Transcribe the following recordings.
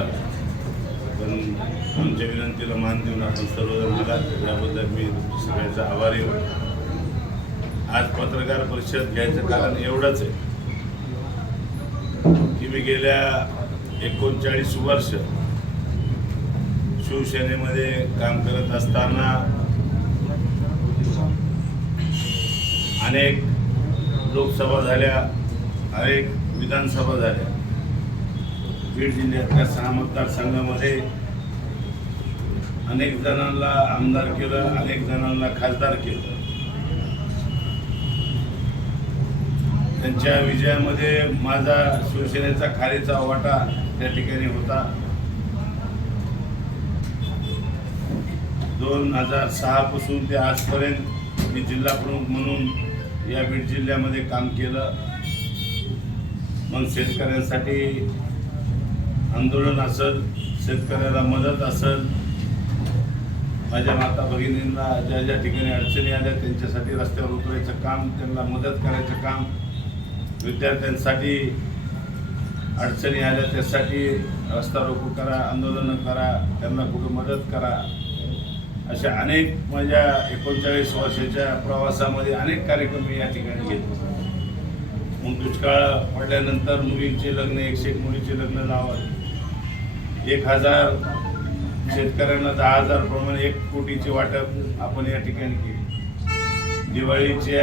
झाला पण आमच्या विनंतीला मान देऊन आपण सर्वजण आलात याबद्दल मी सगळ्यांचा आभारी आहे. आज पत्रकार परिषद घ्यायचं कारण एवढंच आहे. की मी गेल्या एकोणचाळीस वर्ष शिवसेनेमध्ये काम करत असताना अनेक लोकसभा झाल्या अनेक विधानसभा झाल्या. बीड जिल्ह्यातल्या सहा मतदारसंघामध्ये अनेक जणांना आमदार केलं अनेक जणांना खासदार केलं. त्यांच्या विजयामध्ये माझा शिवसेनेचा खारीचा वाटा त्या ठिकाणी होता. दोन हजार सहापासून ते आजपर्यंत मी जिल्हा प्रमुख म्हणून या बीड जिल्ह्यामध्ये काम केलं. मग शेतकऱ्यांसाठी आंदोलन असेल शेतकऱ्याला मदत असेल माझ्या माता भगिनींना ज्या ज्या ठिकाणी अडचणी आल्या त्यांच्यासाठी रस्त्यावर उतरायचं काम त्यांना मदत करायचं काम विद्यार्थ्यांसाठी अडचणी आल्या त्यासाठी रस्ता रोको करा आंदोलनं करा त्यांना कुठं मदत करा. अशा अनेक माझ्या एकोणचाळीस वर्षाच्या प्रवासामध्ये अनेक कार्यक्रम मी या ठिकाणी घेतले. मग दुष्काळ पडल्यानंतर मुलींचे लग्न एकशे एक मुलीचे लग्न लावत. एक हजार शेतकऱ्यांना दहा हजार प्रमाणे एक कोटीचे वाटप आपण या ठिकाणी केले. दिवाळीच्या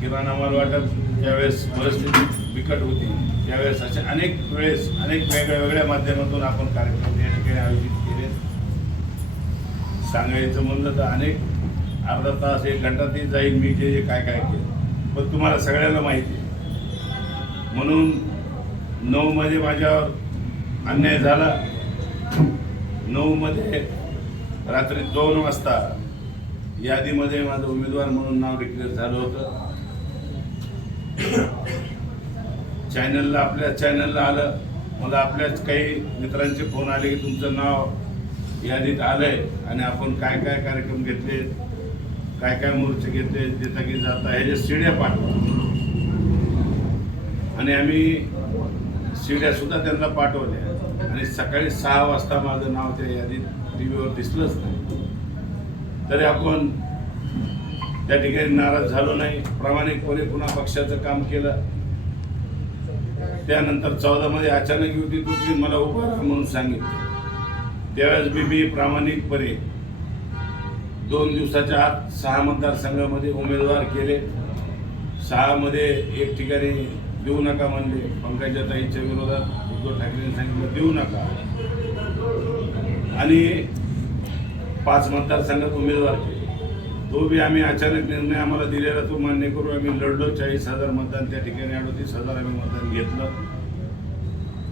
किराणा माल वाटप ज्यावेळेस परिस्थिती बिकट होती त्यावेळेस असे अनेक वेळेस अनेक वेगळ्या वेगळ्या माध्यमातून आपण कार्यक्रम या ठिकाणी आयोजित केले. सांगायचं म्हणलं तर अनेक अर्धा तास एक घंटा ते जाईल मी जे काय काय केलं. पण तुम्हाला सगळ्यांना माहिती आहे. म्हणून नऊ मध्ये माझ्यावर अन्याय झाला. नऊ मध्ये रात्री दोन वाजता यादीमध्ये माझं उमेदवार म्हणून नाव डिक्लेअर झालं होतं. चॅनलला आपल्या चॅनलला आलं. मला आपल्याच काही मित्रांचे फोन आले की तुमचं नाव यादीत आलंय आणि आपण काय काय कार्यक्रम घेतले काय काय मोर्चे घेतले जिथं की जाता ह्याच्या शिड्या पाठवा. आणि आम्ही शिड्या सुद्धा त्यांना पाठवल्या. आणि सकाळी सहा वाजता माझं नाव त्या यादीत टी व्हीवर दिसलंच नाही. तरी आपण त्या ठिकाणी नाराज झालो नाही. प्रामाणिकपणे पुन्हा पक्षाचं काम केलं. त्यानंतर चौदामध्ये अचानक युती तुटली मला उभं राहा म्हणून सांगितलं. त्यावेळेस मी मी प्रामाणिकपणे दोन दिवसाच्या आत सहा मतदारसंघामध्ये उमेदवार केले. सहामध्ये एक ठिकाणी देऊ नका म्हणले पंकजाताईच्या विरोधात. उद्धव ठाकरेंनी सांगितलं देऊ नका. आणि पाच मतदारसंघात उमेदवार केले. तो बी आम्ही अचानक निर्णय आम्हाला दिलेला तो मान्य करू आम्ही लढलो चाळीस हजार मतदान त्या ठिकाणी अडतीस हजार आम्ही मतदान घेतलं.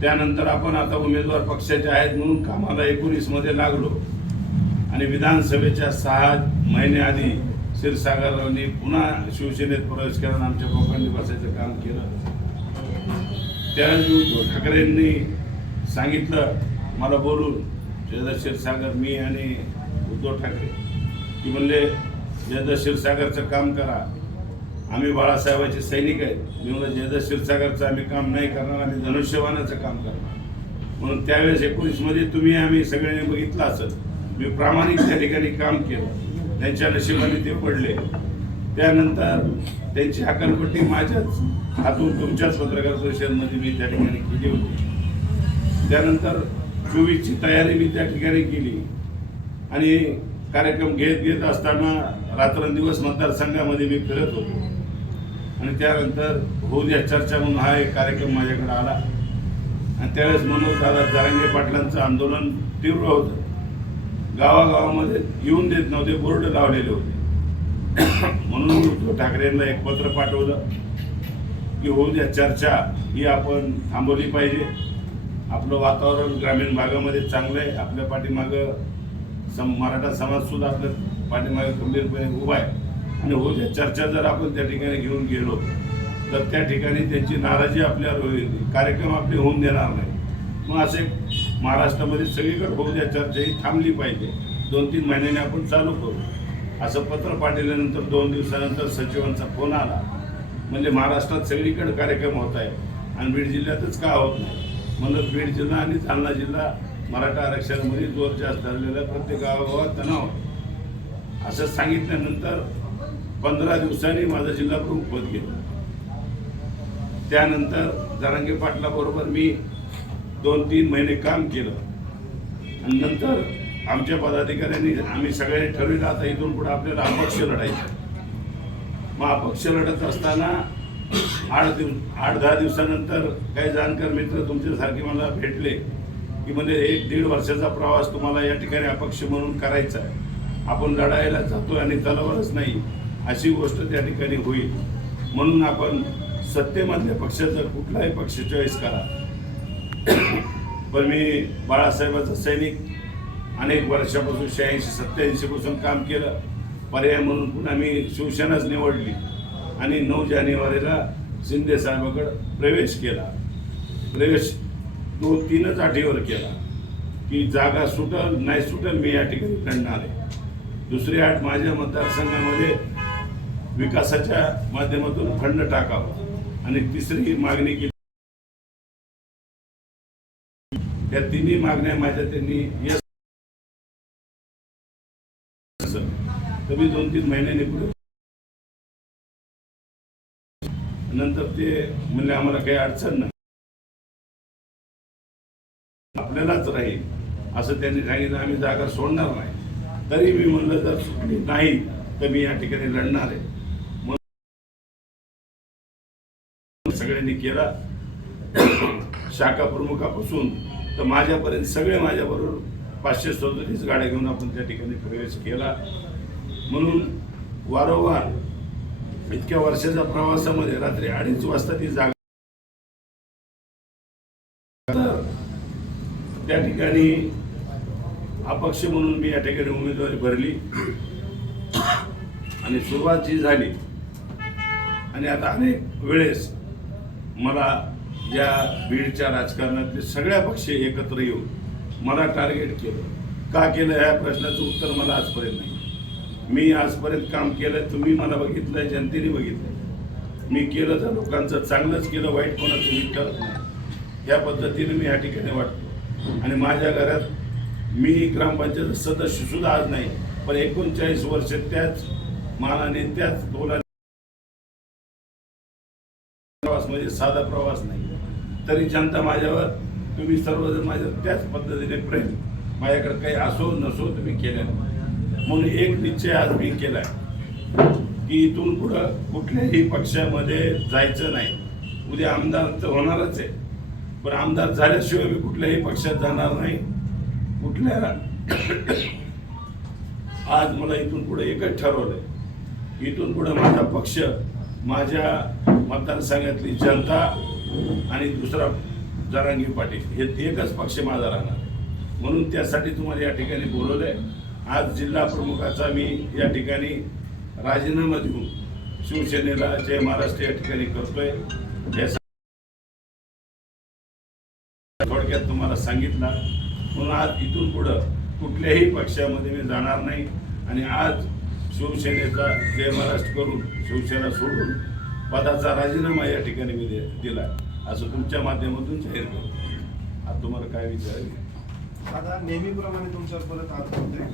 त्यानंतर आपण आता उमेदवार पक्षाचे आहेत म्हणून कामाला एकोणीसमध्ये लागलो. आणि विधानसभेच्या सहा महिन्याआधी क्षीरसागरांनी पुन्हा शिवसेनेत प्रवेश केला आमच्या लोकांनी बसायचं काम केलं. त्यावेळी उद्धव ठाकरेंनी सांगितलं मला बोलून जयदा क्षीरसागर मी आणि उद्धव ठाकरे. की म्हणले जयदा क्षीरसागरचं काम करा. आम्ही बाळासाहेबाचे सैनिक आहेत. मी म्हणलं जयदा क्षीरसागरचं आम्ही काम नाही करणार आम्ही धनुष्यवानाचं काम करणार. म्हणून त्यावेळेस एकोणीसमध्ये तुम्ही आम्ही सगळ्यांनी बघितलं असत मी प्रामाणिक त्या ठिकाणी काम केलं. त्यांच्या नशिबाने ते पडले. त्यानंतर त्यांची अकलपट्टी माझ्याच हातून तुमच्याच पत्रकार परिषदेमध्ये मी त्या ठिकाणी केली होती. त्यानंतर चोवीसची तयारी मी त्या ठिकाणी केली. आणि कार्यक्रम घेत घेत असताना रात्रंदिवस मतदारसंघामध्ये मी फिरत होतो. आणि त्यानंतर होऊ द्या चर्चा म्हणून हा एक कार्यक्रम माझ्याकडे आला. आणि त्यावेळेस मनोज दादा जारंगे पाटलांचं आंदोलन तीव्र होतं. गावागावामध्ये येऊन देत नव्हते बोर्ड लावलेले होते. म्हणून उद्धव ठाकरेंना एक पत्र पाठवलं की होऊ द्या चर्चा ही आपण थांबवली पाहिजे. आपलं वातावरण ग्रामीण भागामध्ये चांगलं आहे. आपल्या पाठीमागं सम मराठा समाजसुद्धा आपल्या पाठीमागे गंभीरपणे उभा आहे. आणि होऊ द्या चर्चा जर आपण त्या ठिकाणी घेऊन गेलो तर त्या ठिकाणी त्यांची नाराजी आपल्यावर होईल. कार्यक्रम आपले होऊन देणार नाही. मग असे महाराष्ट्रामध्ये सगळीकडे होऊ द्या चर्चा ही थांबली पाहिजे. दोन तीन महिन्याने आपण चालू करू. असं पत्र पाठवल्यानंतर दोन दिवसानंतर सचिवांचा फोन आला. म्हणजे महाराष्ट्रात सगळीकडे कार्यक्रम होत आहे आणि बीड जिल्ह्यातच का होत नाही? म्हणून बीड जिल्हा आणि जालना जिल्हा मराठा आरक्षणामध्ये जोर जास्त झालेला आहे. प्रत्येक गावागावात तणाव असं सांगितल्यानंतर पंधरा दिवसांनी माझा जिल्हा प्रमुख पद गेलं. त्यानंतर जरांगे पाटलाबरोबर मी दोन तीन महिने काम केलं. आणि नंतर आमच्या पदाधिकाऱ्यांनी आम्ही सगळ्यांनी ठरविलं आता इथून पुढे आपल्याला अपक्ष लढायचं. मग अपक्ष लढत असताना आठ दिवस आठ दहा दिवसानंतर काही जाणकार मित्र तुमच्यासारखे मला भेटले की म्हणजे एक दीड वर्षाचा प्रवास तुम्हाला या ठिकाणी अपक्ष म्हणून करायचा आहे. आपण लढायला जातोय आणि तलावरच नाही. अशी गोष्ट त्या ठिकाणी होईल. म्हणून आपण सत्तेमधल्या पक्षाचा कुठलाही पक्ष चॉईस करा. पण मी बाळासाहेबाचा सैनिक अनेक वर्षापासून शहाऐंशी सत्याऐंशी पासून काम केलं. पर्याय म्हणून पुन्हा मी शिवसेनाच निवडली. आणि नऊ जानेवारीला शिंदे साहेबाकडे प्रवेश केला. प्रवेश तो तीनच अटीवर केला. की जागा सुटल नाही सुटल मी या ठिकाणी लढणार आहे. दुसरी आठ माझ्या मतदारसंघामध्ये विकासाच्या माध्यमातून फंड टाकावा. आणि तिसरी मागणी केली. त्या तिन्ही मागण्या माझ्या त्यांनी कमी दोन तीन महिने पुढे. नंतर ते म्हणले आम्हाला काही अडचण नाही. आपल्यालाच राहील. असं त्यांनी सांगितलं. आम्ही जागा सोडणार नाही. तरी मी म्हणलं जर सुटली नाही तर मी या ठिकाणी लढणार आहे. मग सगळ्यांनी केला. शाखा प्रमुखापासून तर माझ्यापर्यंत सगळे माझ्याबरोबर पाचशे सदतीस गाड्या घेऊन आपण त्या ठिकाणी प्रवेश केला. म्हणून वारंवार इतक्या वर्षाच्या प्रवासामध्ये रात्री अडीच वाजता ती जागा त्या ठिकाणी अपक्ष म्हणून मी या ठिकाणी उमेदवारी भरली. आणि सुरुवात जी झाली आणि आता अनेक वेळेस मला या बीडच्या राजकारणातले सगळ्या पक्ष एकत्र येऊन मला टार्गेट केलं. का केलं ह्या प्रश्नाचं उत्तर मला आजपर्यंत नाही. मी आजपर्यंत काम केलं तुम्ही मला बघितलं जनतेने बघितलं. मी केलं तर लोकांचं चांगलंच केलं वाईट कोणाचं मी करत नाही. या पद्धतीने मी या ठिकाणी वाटतो. आणि माझ्या घरात मी ग्रामपंचायत सदस्य सुद्धा आज नाही पण एकोणचाळीस वर्ष त्याच मानाने त्याच दोला प्रवास म्हणजे साधा प्रवास नाही. तरी जनता माझ्यावर तुम्ही सर्वजण माझ्या त्याच पद्धतीने प्रेम माझ्याकडे काही असो नसो तुम्ही केलं म्हणून एक निश्चय आज मी केलाय की इथून पुढं कुठल्याही पक्षामध्ये जायचं नाही. उद्या आमदार तर होणारच आहे. पण आमदार झाल्याशिवाय मी कुठल्याही पक्षात जाणार नाही. कुठल्या आज मला इथून पुढे एकच ठरवलंय. इथून पुढे माझा पक्ष माझ्या मतदारसंघातली जनता आणि दुसरा जरांगी पाटील हे एकच पक्ष माझा राहणार म्हणून त्यासाठी तुम्हाला या ठिकाणी बोलवलंय. आज जिल्हा प्रमुखाचा मी या ठिकाणी राजीनामा देऊन शिवसेनेला जय महाराष्ट्र या ठिकाणी करतोय. थोडक्यात तुम्हाला सांगितला. म्हणून आज इथून पुढं कुठल्याही पक्षामध्ये मी जाणार नाही. आणि आज शिवसेनेचा जय महाराष्ट्र करून शिवसेना सोडून पदाचा राजीनामा या ठिकाणी मी दे- दिला. असं तुमच्या माध्यमातून जाहीर करतो. आता तुम्हाला काय विचार आता नेहमीप्रमाणे तुमच्यावर परत हात होते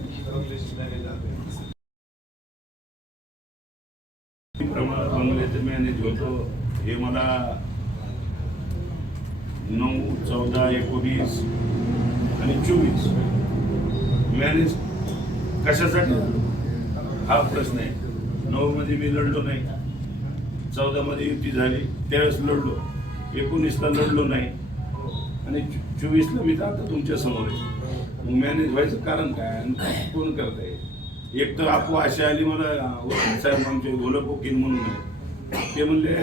प्रमाणात मॅनेज होतो. हे मला नऊ चौदा एकोणीस आणि चोवीस मॅनेज कशासाठी? हा प्रश्न आहे. नऊ मध्ये मी लढलो नाही. चौदा मध्ये युती झाली. त्यावेळेस लढलो. एकोणीसला लढलो नाही. आणि चोवीसला मी आता तुमच्यासमोर. आहे मग मॅनेज व्हायचं कारण काय? आणि कोण करत एक तर आपू अशी आली मला वकील साहेब आमचे गोलक वकील म्हणून. ते म्हणले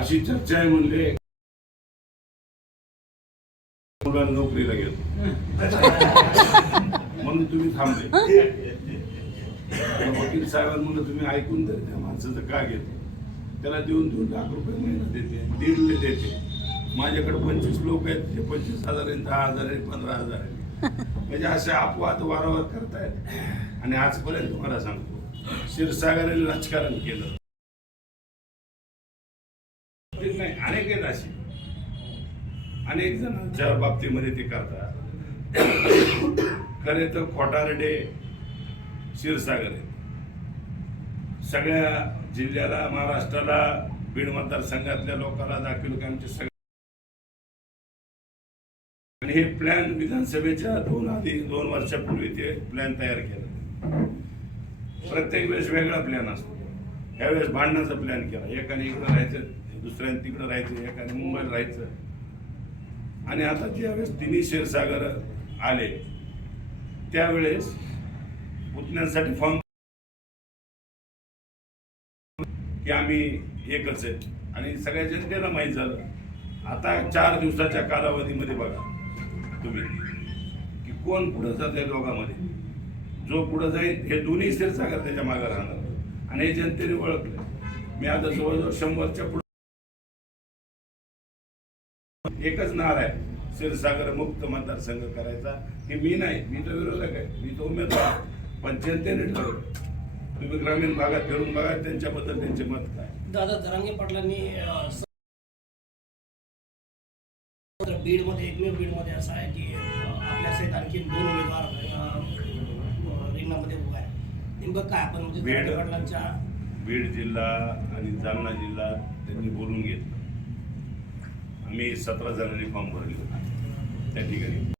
अशी चर्चा आहे म्हणले. मुलांना नोकरीला गेलो. म्हणून तुम्ही थांबले. वकील साहेबांना म्हणलं तुम्ही ऐकून तर त्या माणसाचं का घेतो त्याला देऊन दोन लाख रुपये महिना देते दीड देते. माझ्याकडे पंचवीस लोक आहेत. ते पंचवीस हजार आहे दहा हजार आहे पंधरा हजार आहे म्हणजे असे अपवाद वारंवार करतायत. आणि आजपर्यंत तुम्हाला सांगतो क्षीरसागराने राजकारण केलं. नाही अनेक आहेत असे. अनेक जणांच्या बाबतीमध्ये ते करतात. खरे तर खोटारडे क्षीरसागर आहे सगळ्या जिल्ह्याला महाराष्ट्राला बीड मतदारसंघातल्या लोकांना दाखवलं की आमचे सगळे हे प्लॅन विधानसभेच्या दोन आधी दोन वर्षापूर्वी ते प्लॅन तयार केला. प्रत्येक वेळेस वेगळा प्लॅन असतो. ह्यावेळेस भांडणाचा प्लॅन केला. एकाने इकडं राहायचं दुसऱ्याने तिकडं राहायचं एकाने मुंबईला राहायचं. आणि आता ज्यावेळेस तिन्ही क्षीरसागर आले त्यावेळेस पुतण्यांसाठी फॉर्म की आम्ही एकच आहे. आणि सगळ्या जनतेला माहीत झालं. आता चार दिवसाच्या कालावधीमध्ये बघा. तुम्ही की कोण पुढं जात आहे दोघांमध्ये? जो पुढं जाईल हे दोन्ही क्षीरसागर त्याच्यामागे राहणार. आणि हे जनतेने ओळखलं. मी आता जवळजवळ शंभरच्या पुढे एकच नार आहे. क्षीरसागर मुक्त मतदारसंघ करायचा. हे मी नाही. मी तर विरोधक आहे. मी तो उमेदवार आहे. पण जनतेने ठरवलं. तुम्ही ग्रामीण भागात फिरून बघा त्यांच्याबद्दल त्यांचे मत काय? दादा जरांगे पाटलांनी बीडमध्ये एकमेव बीडमध्ये असं आहे की आपल्या सहित आणखी दोन उमेदवार रिंगणामध्ये उभा आहे नेमकं काय आपण म्हणजे बीड- पाटलांच्या बीड जिल्हा आणि जालना जिल्हा त्यांनी बोलून घेतलं. आम्ही सतरा जणांनी फॉर्म भरले होते. त्या ठिकाणी.